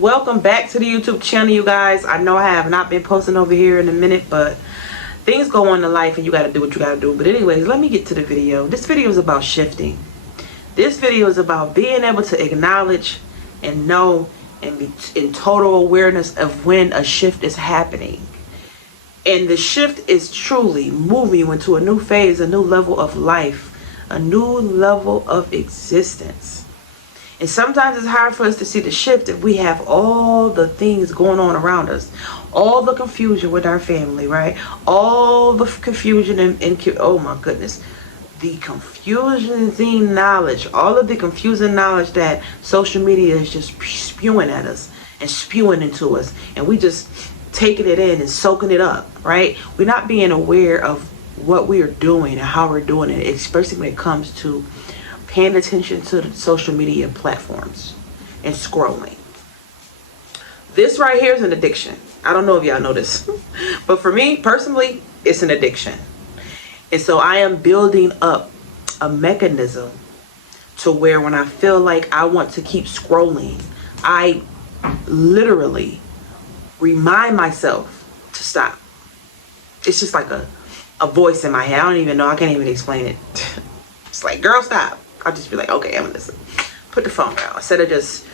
Welcome back to the YouTube channel, you guys. I know I have not been posting over here in a minute, but things go on in life and you got to do what you got to do. But anyways, let me get to the video. This video is about shifting. This video is about being able to acknowledge and know and be in total awareness of when a shift is happening. And the shift is truly moving you into a new phase, a new level of life, a new level of existence. And sometimes it's hard for us to see the shift if we have all the things going on around us. All the confusion with our family, right? All the confusion and oh my goodness. The confusing knowledge, all of the confusing knowledge that social media is just spewing at us and spewing into us. And we just taking it in and soaking it up, right? We're not being aware of what we are doing and how we're doing it, especially when it comes to paying attention to the social media platforms and scrolling. This right here is an addiction. I don't know if y'all know this, but for me personally, it's an addiction. And so I am building up a mechanism to where when I feel like I want to keep scrolling, I literally remind myself to stop. It's just like a voice in my head. I don't even know. I can't even explain it. It's like, girl, stop. I'll just be like, okay, I'm gonna listen. Put the phone down. Instead of just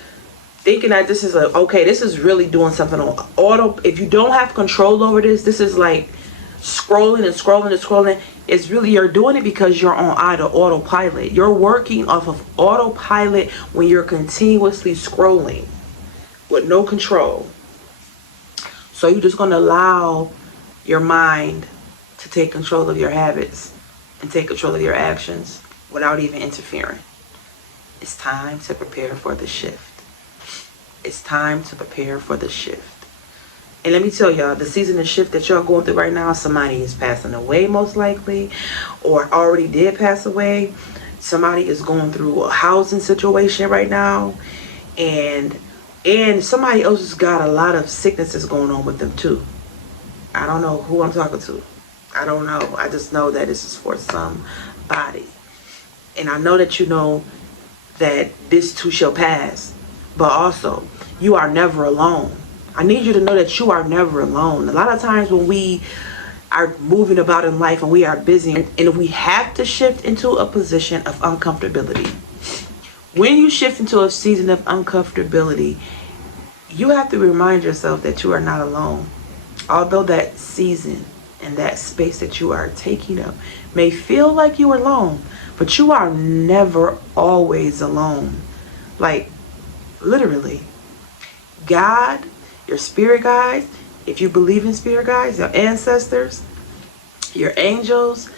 thinking that this is this is really doing something on auto. If you don't have control over this, this is like scrolling and scrolling and scrolling. It's really, you're doing it because you're on autopilot. You're working off of autopilot when you're continuously scrolling with no control. So you're just gonna allow your mind to take control of your habits and take control of your actions without even interfering. It's time to prepare for the shift. It's time to prepare for the shift. And let me tell y'all, the season of shift that y'all going through right now, somebody is passing away most likely, or already did pass away. Somebody is going through a housing situation right now, and somebody else has got a lot of sicknesses going on with them too. I don't know who I'm talking to. I don't know. I just know that this is for somebody. And I know that you know that this too shall pass. But also, you are never alone. I need you to know that you are never alone. A lot of times when we are moving about in life and we are busy, and we have to shift into a position of uncomfortability. When you shift into a season of uncomfortability, you have to remind yourself that you are not alone. Although that season and that space that you are taking up may feel like you are alone, but you are never always alone. Like, literally. God, your spirit guides, if you believe in spirit guides, your ancestors, your angels,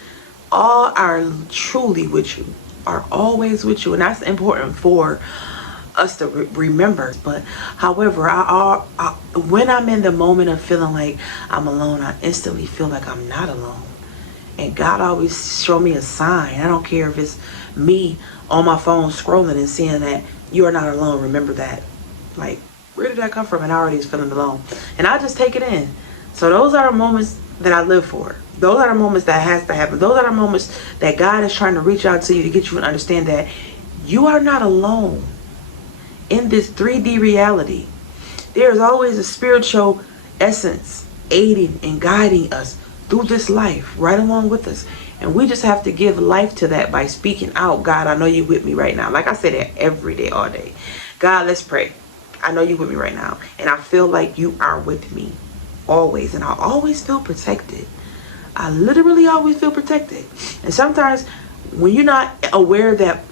all are truly with you, are always with you. And that's important for us to remember. But however, when I'm in the moment of feeling like I'm alone, I instantly feel like I'm not alone. And God always show me a sign. I don't care if it's me on my phone scrolling and seeing that you are not alone. Remember that. Like, where did that come from? And I already was feeling alone. And I just take it in. So those are the moments that I live for. Those are the moments that has to happen. Those are the moments that God is trying to reach out to you to get you to understand that you are not alone in this 3D reality. There is always a spiritual essence aiding and guiding us through this life, right along with us. And we just have to give life to that by speaking out, God, I know you're with me right now. Like I say that every day, all day. God, let's pray. I know you're with me right now. And I feel like you are with me always. And I always feel protected. I literally always feel protected. And sometimes when you're not aware that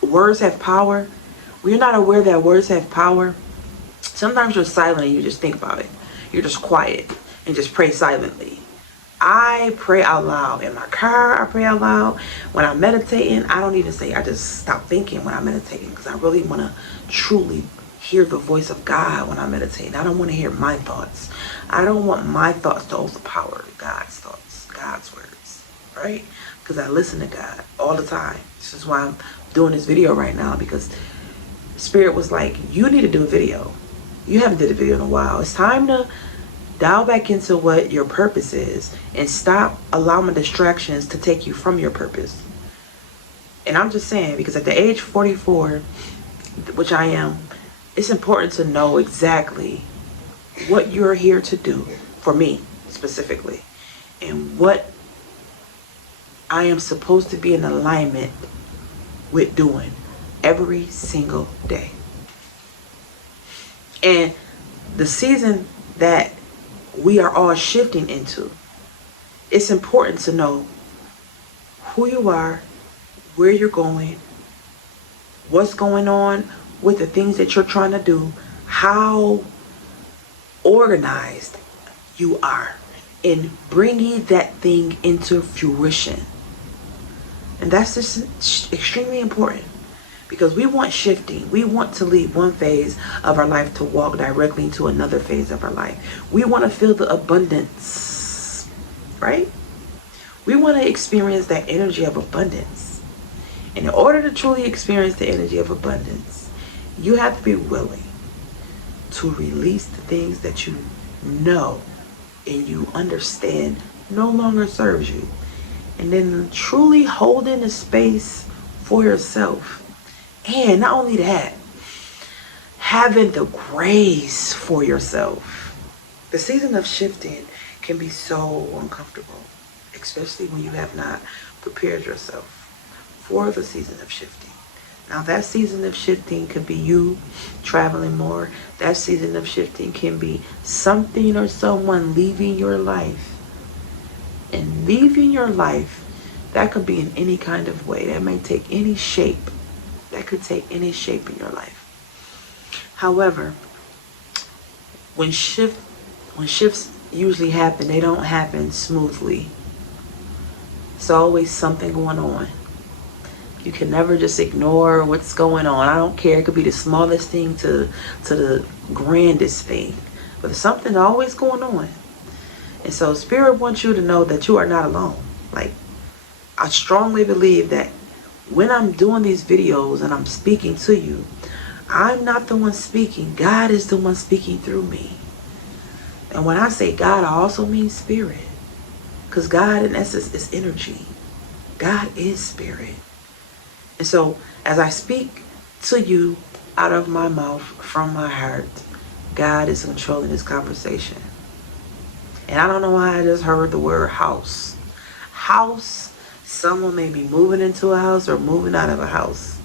words have power, when you're not aware that words have power, sometimes you're silent and you just think about it. You're just quiet and just pray silently. I pray out loud in my car. I pray out loud when I'm meditating. I don't even say, I just stop thinking when I'm meditating, because I really want to truly hear the voice of God when I'm meditating. I don't want to hear my thoughts. I don't want my thoughts to overpower God's thoughts, God's words, right? Because I listen to God all the time. This is why I'm doing this video right now, because Spirit was like, you need to do a video. You haven't did a video in a while. It's time to dial back into what your purpose is and stop allowing distractions to take you from your purpose. And I'm just saying, because at the age 44, which I am, it's important to know exactly what you're here to do, for me specifically, and what I am supposed to be in alignment with doing every single day. And the season that we are all shifting into, it's important to know who you are, where you're going, what's going on with the things that you're trying to do, how organized you are in bringing that thing into fruition. And that's just extremely important, because we want shifting. We want to leave one phase of our life to walk directly into another phase of our life. We want to feel the abundance, right? We want to experience that energy of abundance. And in order to truly experience the energy of abundance, you have to be willing to release the things that you know and you understand no longer serves you. And then truly holding the space for yourself. And not only that, having the grace for yourself. The season of shifting can be so uncomfortable, especially when you have not prepared yourself for the season of shifting. Now, that season of shifting could be you traveling more. That season of shifting can be something or someone leaving your life. And leaving your life, that could be in any kind of way. That may take any shape. That could take any shape in your life. However, when shifts usually happen, they don't happen smoothly. There's always something going on. You can never just ignore what's going on. I don't care. It could be the smallest thing to the grandest thing. But there's something always going on. And so Spirit wants you to know that you are not alone. Like, I strongly believe that when I'm doing these videos and I'm speaking to you, I'm not the one speaking. God is the one speaking through me. And when I say God, I also mean Spirit. Because God, in essence, is energy. God is Spirit. And so, as I speak to you out of my mouth, from my heart, God is controlling this conversation. And I don't know why I just heard the word house. House, someone may be moving into a house or moving out of a house.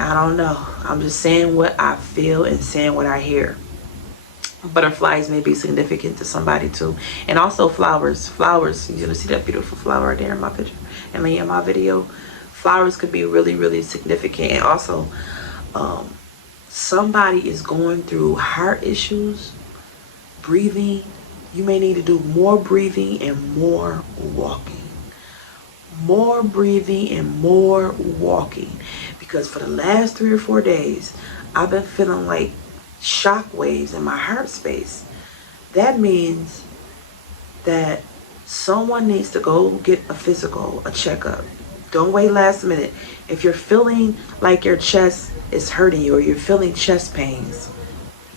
I don't know. I'm just saying what I feel and saying what I hear. Butterflies may be significant to somebody too. And also flowers. Flowers, you're gonna see that beautiful flower right there in my picture. I mean, in my video. Flowers could be really, really significant. And also, somebody is going through heart issues, breathing. You may need to do more breathing and more walking. More breathing and more walking. Because for the last 3 or 4 days, I've been feeling like shock waves in my heart space. That means that someone needs to go get a physical, a checkup. Don't wait last minute. If you're feeling like your chest is hurting you or you're feeling chest pains,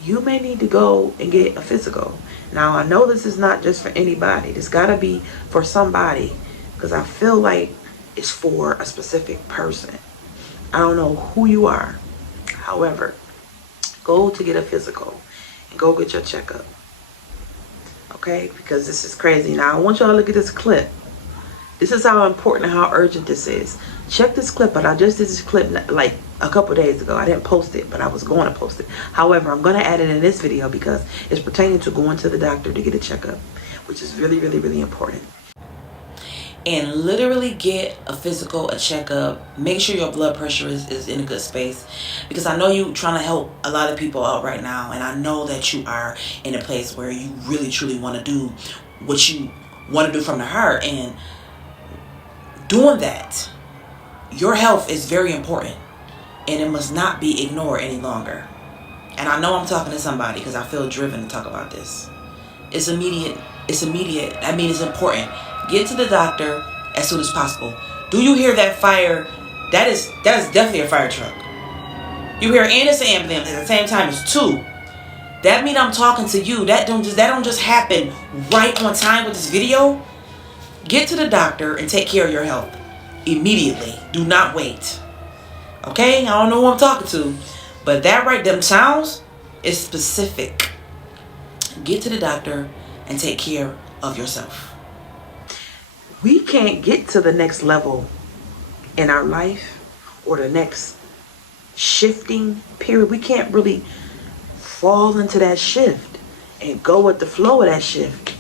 you may need to go and get a physical. Now, I know this is not just for anybody. This gotta be for somebody, because I feel like it's for a specific person. I don't know who you are. However, go to get a physical and go get your checkup. Okay? Because this is crazy. Now, I want y'all to look at this clip. This is how important and how urgent this is. Check this clip out. I just did this clip like a couple days ago. I didn't post it, but I was going to post it. However, I'm going to add it in this video because it's pertaining to going to the doctor to get a checkup, which is really, really, really important. And literally get a physical, a checkup. Make sure your blood pressure is in a good space. Because I know you're trying to help a lot of people out right now. And I know that you are in a place where you really, truly want to do what you want to do from the heart. And doing that, your health is very important. And it must not be ignored any longer. And I know I'm talking to somebody because I feel driven to talk about this. It's immediate. It's immediate. I mean, it's important. Get to the doctor as soon as possible. Do you hear that fire? That is definitely a fire truck. You hear, and it's an ambulance at the same time. It's 2. That means I'm talking to you. That don't just happen right on time with this video. Get to the doctor and take care of your health immediately. Do not wait. Okay? I don't know who I'm talking to, But that right, them sounds is specific. Get to the doctor and take care of yourself. We can't get to the next level in our life or the next shifting period. We can't really fall into that shift and go with the flow of that shift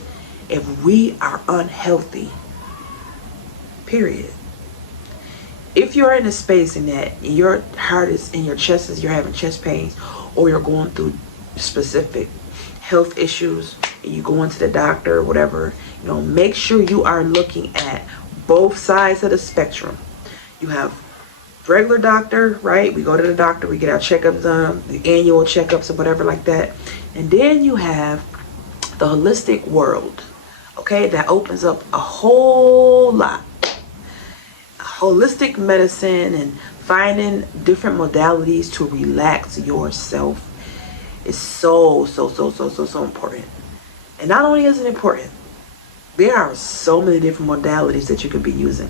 if we are unhealthy. Period. If you're in a space in that your heart is in your chest, as you're having chest pains, or you're going through specific health issues and you go into the doctor or whatever, make sure you are looking at both sides of the spectrum. You have regular doctor, right? We go to the doctor, we get our checkups done, the annual checkups or whatever like that. And then you have the holistic world, okay? That opens up a whole lot. Holistic medicine and finding different modalities to relax yourself is so important. And not only is it important, there are so many different modalities that you could be using.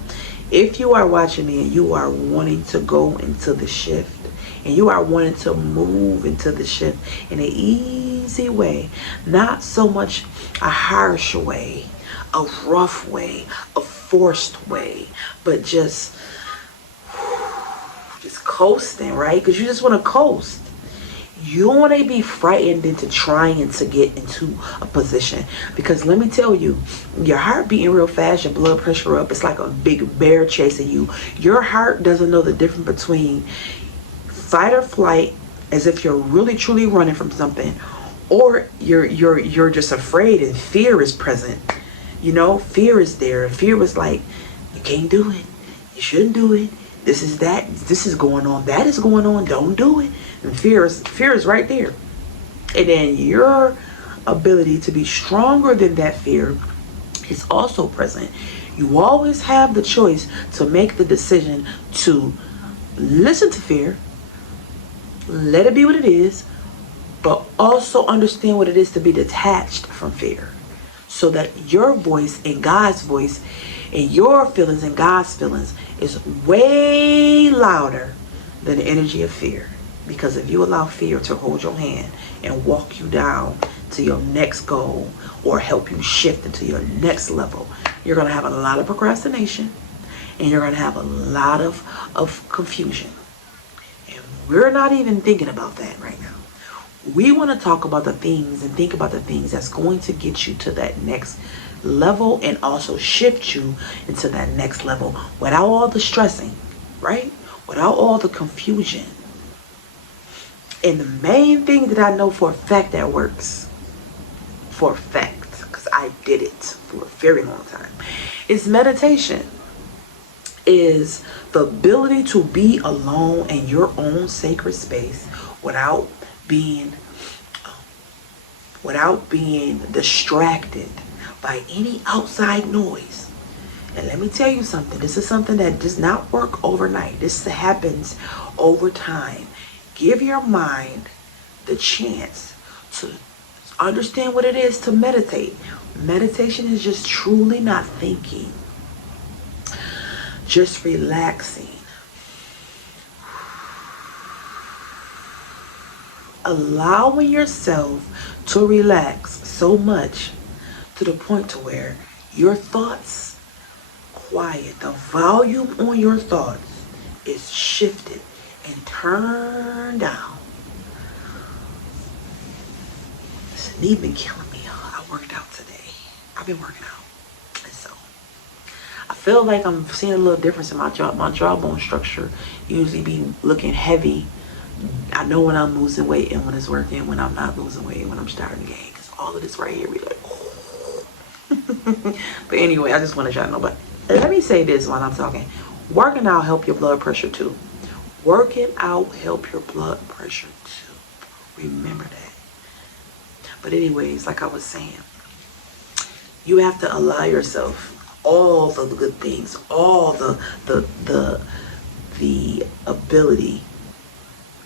If you are watching me and you are wanting to go into the shift and you are wanting to move into the shift in an easy way, not so much a harsh way, a rough way, a forced way, but just coasting, right? Because you just want to coast. You don't want to be frightened into trying to get into a position, because let me tell you, your heart beating real fast, your blood pressure up, it's like a big bear chasing you. Your heart doesn't know the difference between fight or flight, as if you're really truly running from something, or you're just afraid and fear is present. Fear is there. Fear was like, you can't do it, you shouldn't do it, this is going on, that is going on, don't do it. And fear is right there. And then your ability to be stronger than that fear is also present. You always have the choice to make the decision to listen to fear, let it be what it is, but also understand what it is to be detached from fear, so that your voice and God's voice and your feelings and God's feelings is way louder than the energy of fear. Because if you allow fear to hold your hand and walk you down to your next goal or help you shift into your next level, you're going to have a lot of procrastination and you're going to have a lot of confusion. And we're not even thinking about that right now. We want to talk about the things and think about the things that's going to get you to that next level and also shift you into that next level without all the stressing, right? Without all the confusion. And the main thing that I know for a fact that works, for a fact, because I did it for a very long time, is meditation. Is the ability to be alone in your own sacred space without being distracted by any outside noise. And let me tell you something, this is something that does not work overnight. This happens over time. Give your mind the chance to understand what it is to meditate. Meditation is just truly not thinking, just relaxing. Allowing yourself to relax so much to the point to where your thoughts quiet. The volume on your thoughts is shifted and turned down. This knee been killing me. I worked out today. I've been working out. And so I feel like I'm seeing a little difference in my jaw. My jawbone structure usually be looking heavy. I know when I'm losing weight and when it's working, when I'm not losing weight, when I'm starting to gain. Because all of this right here be like, oh. But anyway, I just want to y'all know. But let me say this while I'm talking. Working out help your blood pressure too. Working out help your blood pressure too. Remember that. But anyways, like I was saying, you have to allow yourself all the good things, all the ability.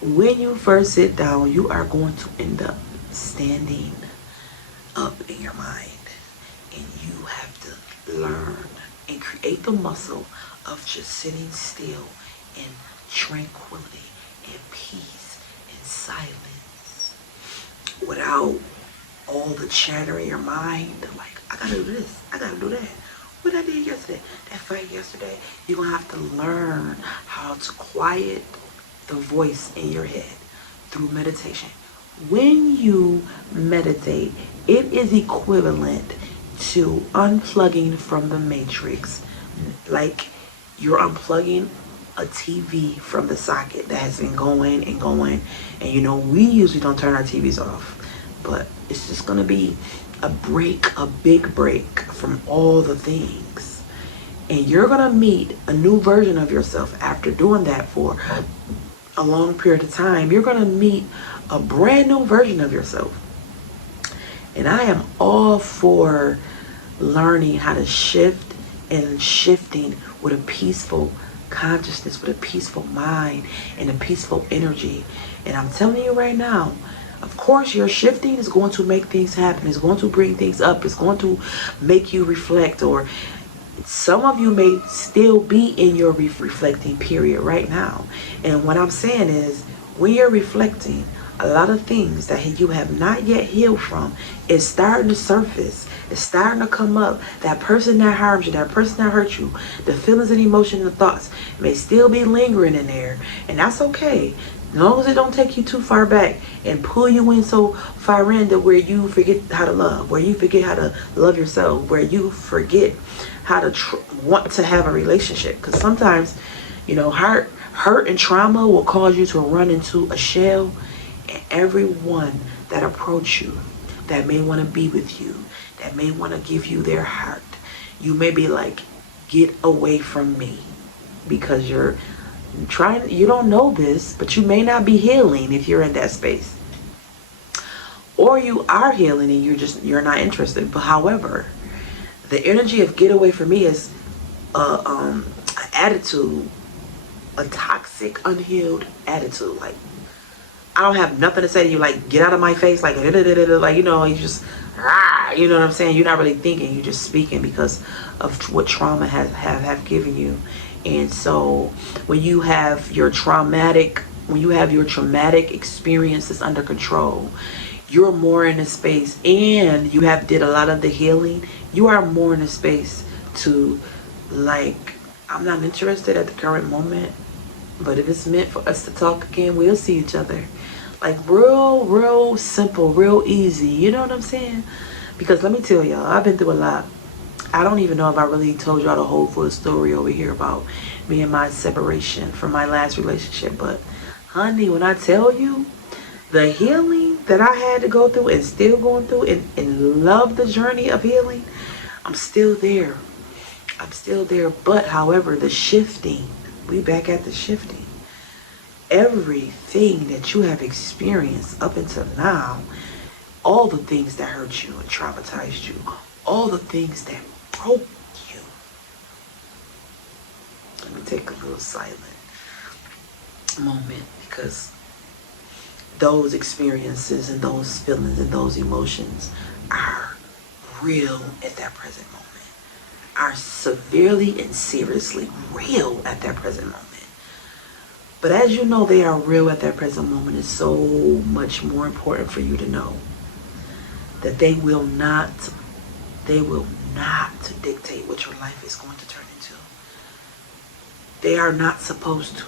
When you first sit down, you are going to end up standing up in your mind. And you have to learn and create the muscle of just sitting still in tranquility and peace and without all the chatter in your mind, like, I gotta do this, I gotta do that. What I did yesterday, that fight yesterday, you're gonna have to learn how to quiet the voice in your head through meditation. When you meditate, it is equivalent to unplugging from the matrix. Like you're unplugging a TV from the socket that has been going and going. And you know, we usually don't turn our TVs off, but it's just gonna be a break, a big break from all the things. And you're gonna meet a new version of yourself after doing that for a long period of time. You're gonna meet a brand new version of yourself. And I am all for learning how to shift and shifting with a peaceful consciousness, with a peaceful mind and a peaceful energy. And I'm telling you right now, of course, your shifting is going to make things happen. It's going to bring things up. It's going to make you reflect. Or some of you may still be in your reflecting period right now. And what I'm saying is, when you're reflecting, a lot of things that you have not yet healed from is starting to surface. It's starting to come up. That person that harms you, that person that hurt you, the feelings and emotions and thoughts may still be lingering in there. And that's okay. As long as it don't take you too far back and pull you in so far in to where you forget how to love, where you forget how to love yourself, where you forget how to want to have a relationship. Because sometimes, you know, hurt and trauma will cause you to run into a shell. And everyone that approach you, that may want to be with you, that may want to give you their heart, you may be like, get away from me, because you're trying, you don't know this, but you may not be healing if you're in that space. Or you are healing and you're not interested. But however, the energy of get away from me is an attitude, a toxic, unhealed attitude. Like, I don't have nothing to say to you, like, get out of my face, like, like, you know, you just, you know what I'm saying? You're not really thinking, you're just speaking because of what trauma have given you. And so when you have your traumatic experiences under control, you're more in a space, and you have did a lot of the healing, you are more in a space to, like, I'm not interested at the current moment, but if it's meant for us to talk again, we'll see each other. Like, real simple, real easy. You know what I'm saying? Because let me tell y'all, I've been through a lot. I don't even know if I really told y'all the whole full story over here about me and my separation from my last relationship. But honey, when I tell you the healing that I had to go through and still going through and love the journey of healing, I'm still there. I'm still there. But however, the shifting, we back at the shifting. Everything that you have experienced up until now, all the things that hurt you and traumatized you, all the things that broke you. Let me take a little silent moment, because those experiences and those feelings and those emotions are real at that present moment, are severely and seriously real at that present moment. But as you know they are real at that present moment, it's so much more important for you to know that they will not dictate what your life is going to turn into. They are not supposed to.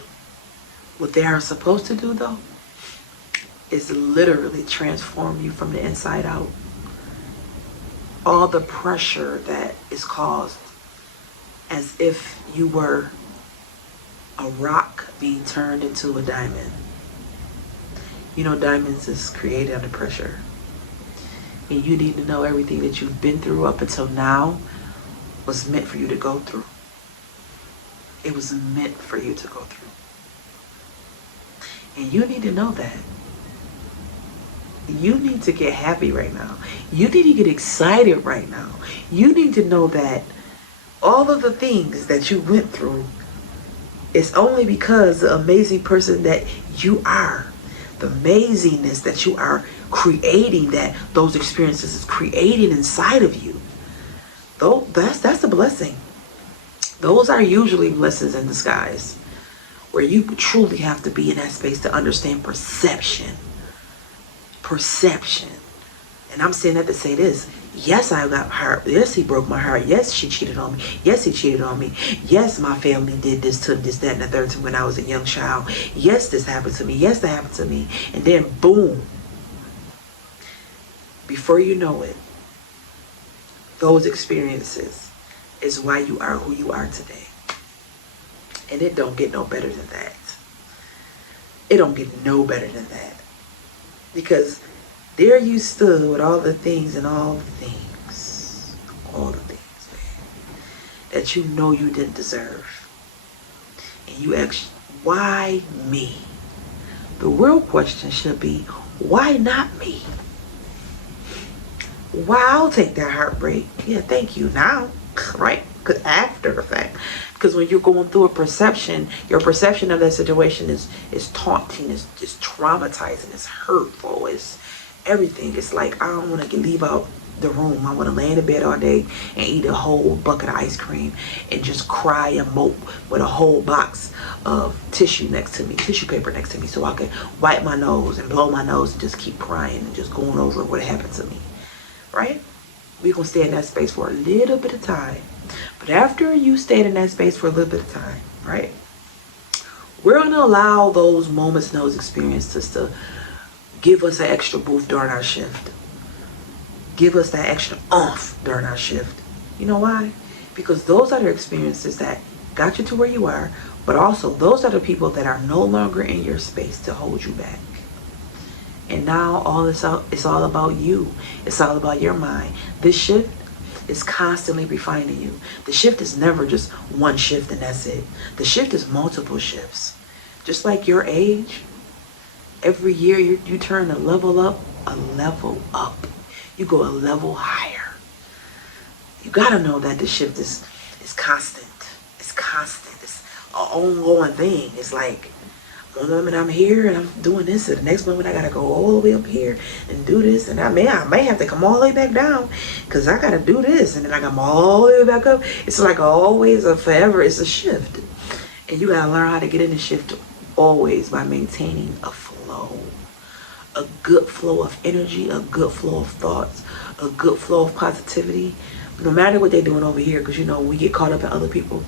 What they are supposed to do, though, is literally transform you from the inside out. All the pressure that is caused, as if you were a rock being turned into a diamond. You know, diamonds is created under pressure. And you need to know everything that you've been through up until now was meant for you to go through. It was meant for you to go through. And you need to know that. You need to get happy right now. You need to get excited right now. You need to know that all of the things that you went through is only because the amazing person that you are, the amazingness that you are creating, that those experiences is creating inside of you. Though that's a blessing. Those are usually blessings in disguise, where you truly have to be in that space to understand perception. perception. And I'm saying that to say this. Yes, I got hurt. Yes, he broke my heart. Yes, she cheated on me. Yes, he cheated on me. Yes, my family did this to this, that, and the third to when I was a young child. Yes, this happened to me. Yes, that happened to me. And then boom, before you know it, those experiences is why you are who you are today. And it don't get no better than that. It don't get no better than that. Because there you stood with all the things and all the things, man, that you know you didn't deserve. And you ask, why me? The real question should be, why not me? Why I'll take that heartbreak. Yeah, thank you now, right? Because after the fact. Because when you're going through a perception, your perception of that situation is taunting, is traumatizing, it's hurtful, it's everything. It's like, I don't want to leave out the room. I want to lay in the bed all day and eat a whole bucket of ice cream and just cry and mope with a whole box of tissue paper next to me, so I can wipe my nose and blow my nose and just keep crying and just going over what happened to me, right? We're going to stay in that space for a little bit of time. But after you stayed in that space for a little bit of time, right, we're going to allow those moments and those experiences to give us an extra boost during our shift. Give us that extra oomph during our shift. You know why? Because those are the experiences that got you to where you are, but also those are the people that are no longer in your space to hold you back. And now it's all about you. It's all about your mind. This shift is constantly refining you. The shift is never just one shift and that's it. The shift is multiple shifts. Just like your age, every year you turn a level up. You go a level higher. You gotta know that the shift is constant. It's constant. It's an ongoing thing. It's like, one moment I'm here and I'm doing this, and the next moment I gotta go all the way up here and do this, and I may have to come all the way back down because I gotta do this, and then I come all the way back up. It's like always a forever. It's a shift, and you gotta learn how to get in the shift always by maintaining a flow, a good flow of energy, a good flow of thoughts, a good flow of positivity. No matter what they're doing over here, because you know we get caught up in other people's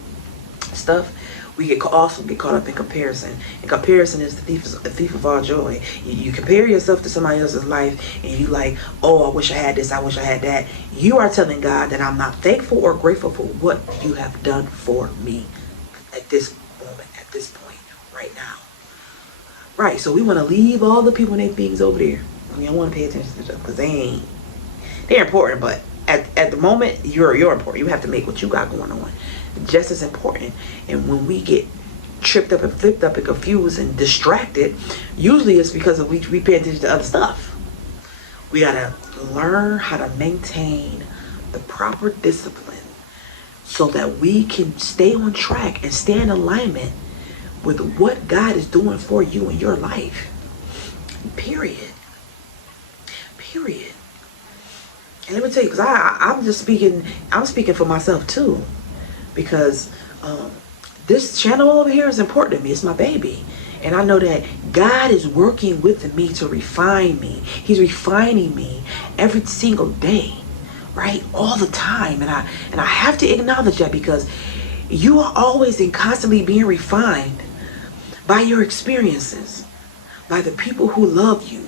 stuff. We also get caught up in comparison. And comparison is the thief of all joy. You compare yourself to somebody else's life and you like, oh, I wish I had this, I wish I had that. You are telling God that I'm not thankful or grateful for what you have done for me at this moment, at this point, right now. Right, so we want to leave all the people and their things over there. We don't want to pay attention to them because they're important, but at the moment, you're important. You have to make what you got going on just as important. And when we get tripped up and flipped up and confused and distracted, usually it's because we pay attention to other stuff. We gotta learn how to maintain the proper discipline so that we can stay on track and stay in alignment with what God is doing for you in your life. Period. And let me tell you, because I'm speaking for myself too. Because this channel over here is important to me. It's my baby. And I know that God is working with me to refine me. He's refining me every single day, right? All the time. And I have to acknowledge that because you are always and constantly being refined by your experiences, by the people who love you,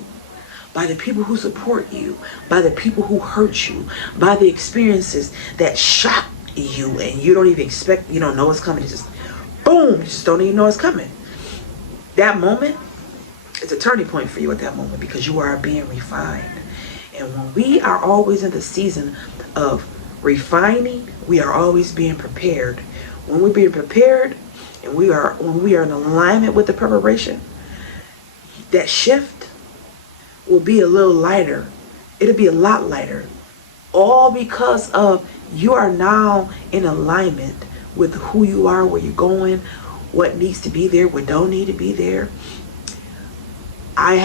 by the people who support you, by the people who hurt you, by the experiences that shock you and you don't even expect, you don't know it's coming. It's just boom, you just don't even know it's coming. That moment, it's a turning point for you at that moment because you are being refined. And when we are always in the season of refining, we are always being prepared. When we're being prepared and when we are in alignment with the preparation, that shift will be a little lighter. It'll be a lot lighter. All because of you are now in alignment with who you are, where you're going, what needs to be there, what don't need to be there. I'll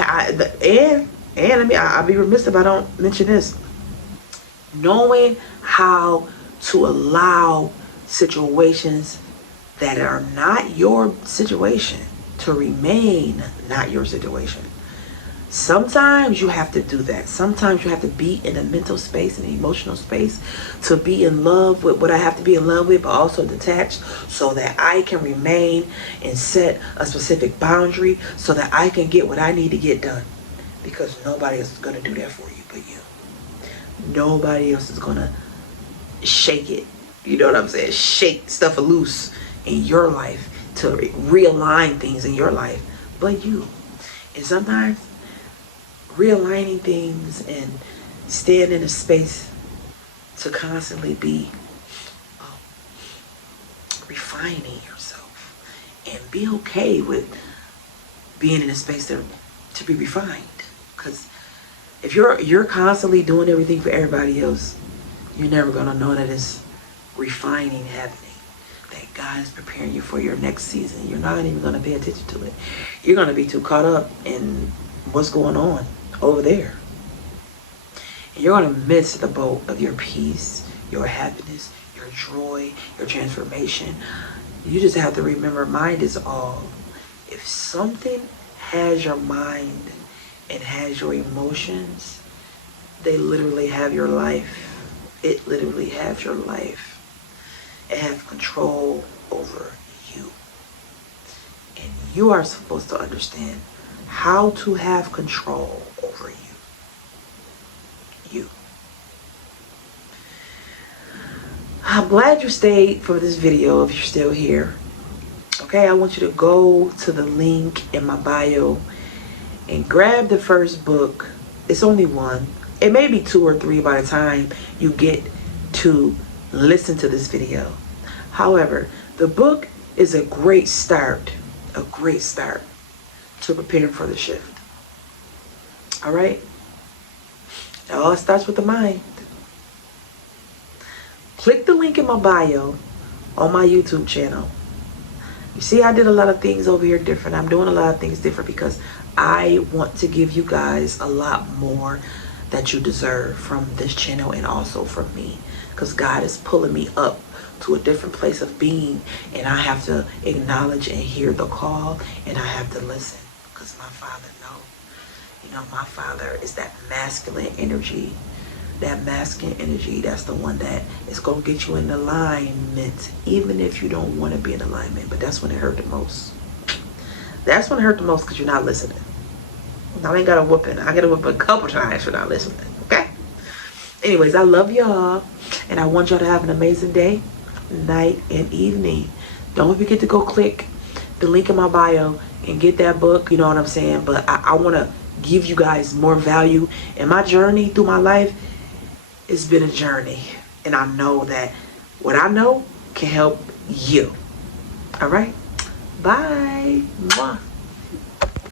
be remiss if I don't mention this. Knowing how to allow situations that are not your situation to remain not your situation. Sometimes you have to do that. Sometimes you have to be in a mental space, an emotional space, to be in love with what I have to be in love with, but also detached, so that I can remain and set a specific boundary so that I can get what I need to get done. Because nobody else is going to do that for you but you. Nobody else is going to shake it. You know what I'm saying? Shake stuff loose in your life to realign things in your life but you. And sometimes realigning things and staying in a space to constantly be refining yourself and be okay with being in a space to be refined. Because if you're constantly doing everything for everybody else, you're never gonna know that it's refining happening, that God is preparing you for your next season. You're not even gonna pay attention to it. You're gonna be too caught up in what's going on over there. And you're gonna miss the boat of your peace, your happiness, your joy, your transformation. You just have to remember, mind is all. If something has your mind and has your emotions, they literally have your life. It literally has your life. It has control over you. And you are supposed to understand how to have control over you. I'm glad you stayed for this video if you're still here. Okay, I want you to go to the link in my bio and grab the first book. It's only one. It may be 2 or 3 by the time you get to listen to this video. However, the book is a great start to preparing for the shift. All right? It all starts with the mind. Click the link in my bio on my YouTube channel. You see, I did a lot of things over here different. I'm doing a lot of things different because I want to give you guys a lot more that you deserve from this channel and also from me. Because God is pulling me up to a different place of being, and I have to acknowledge and hear the call, and I have to listen. Because my Father knows. You know, my Father is that masculine energy. That masculine energy, that's the one that is going to get you in alignment, even if you don't want to be in alignment. But that's when it hurt the most. That's when it hurt the most, because you're not listening. I ain't got a whooping. I got a whooping a couple times for not listening. Okay? Anyways, I love y'all. And I want y'all to have an amazing day, night, and evening. Don't forget to go click the link in my bio and get that book. You know what I'm saying? But I want to give you guys more value. And my journey through my life, it's been a journey. And I know that what I know can help you. All right? Bye. Mwah.